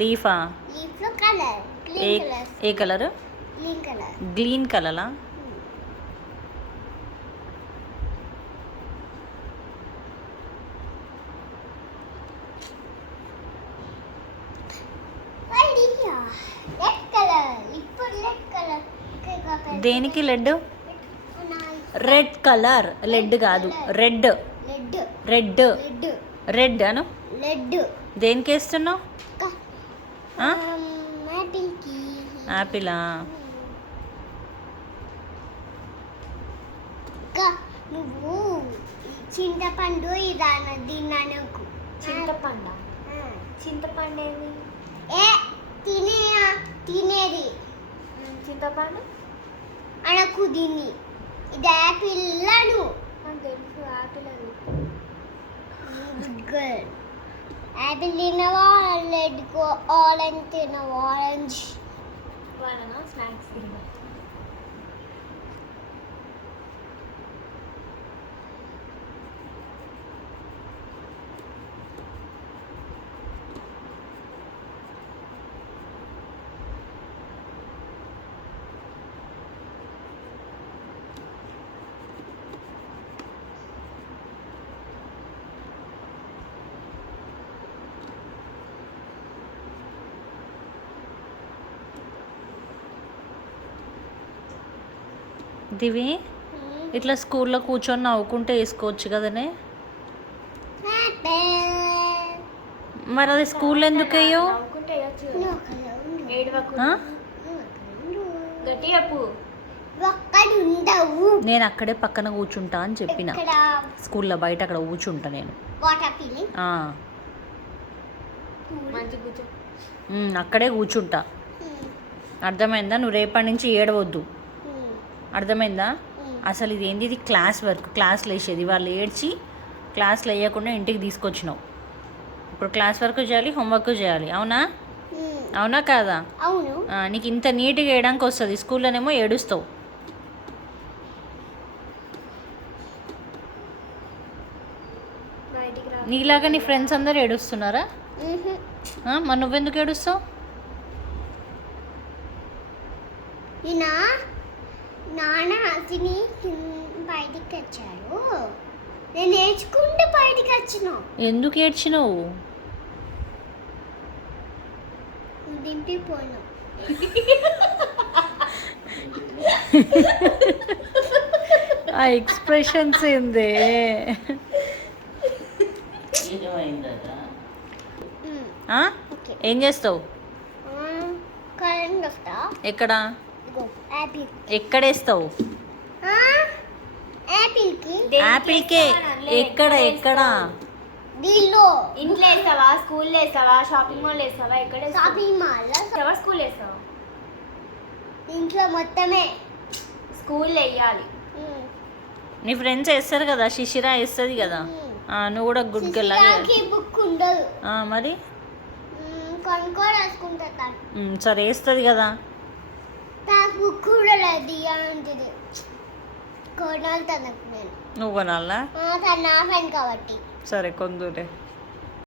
లీఫా? లీఫ్లో colour ఏ colour? Green కలరా? దేనికి lead? Red colour. Lead కాదు, red. Red red అను. దేనికి వేస్తున్నావు? యాపిలా? నువ్వు చింతపండు దీన్నకు. చింతపండు? చింతపండు ఏమి? తినేది చింతపండు అనకు. దీన్ని ఇది యాపిల్ అను. తెలుసు యాపిల్ అది. యాపిల్ తినవా? రెడ్ ఆరెంజ్ తినవా? ఆరెంజ్ వాళ్ళనా స్నాక్స్ తినవా? దివి, ఇట్లా స్కూల్లో కూర్చొని నవ్వుకుంటే వేసుకోవచ్చు కదనే. మరి అది స్కూల్లో ఎందుకు వేయవు? నేను అక్కడే పక్కన కూర్చుంటా అని చెప్పిన. స్కూల్లో బయట అక్కడ కూర్చుంటా నేను. అక్కడే కూర్చుంటా. అర్థమైందా? నువ్వు రేపటి నుంచి ఏడవద్దు. అర్థమైందా? అసలు ఇది ఏంది? ఇది క్లాస్ వర్క్. క్లాస్లో వేసేది. వాళ్ళు ఏడ్చి క్లాస్లో వేయకుండా ఇంటికి తీసుకొచ్చినావు. ఇప్పుడు క్లాస్ వర్క్ చేయాలి, హోంవర్క్ చేయాలి. అవునా? అవునా కాదా? నీకు ఇంత నీట్గా వేయడానికి వస్తుంది. స్కూల్లోనేమో ఏడుస్తావు. నీలాగా నీ ఫ్రెండ్స్ అందరూ ఏడుస్తున్నారా? మరి నువ్వెందుకు ఏడుస్తావు? నాన్న అతిని బయటికి వచ్చాడు. నేను నేర్చుకుంటే బయటికి వచ్చినావు. ఎందుకు ఏడ్చినావు? దింపిపోయినా. ఆ ఎక్స్ప్రెషన్స్ ఏందే? ఏం చేస్తావు? ఎక్కడ? ఎక్కడేస్తావు? యాపిల్కే. ఎక్కడ? ఎక్కడ? ఇంట్లో వేస్తావా? స్కూల్లో వేస్తావా? షాపింగ్ మాల్ వేస్తావా? ఎక్కడ? షాపింగ్ మాల్ వేస్తావా? స్కూల్ వేస్తావా? ఇంట్లో మొత్తమే. స్కూల్ వేయాలి. నీ ఫ్రెండ్స్ వేస్తారు కదా, శిశిరా వేస్తుంది కదా. నువ్వు కూడా గుడ్ గర్ల్ బుక్ ఉండదు. మరి సరే వేస్తుంది కదా. బుక్ కూడా లేదు. కొనాలి తనకు. నేను నువ్వు కొనాలా? తన నా ఫ్రెండ్ కాబట్టి. సరే కొందులే.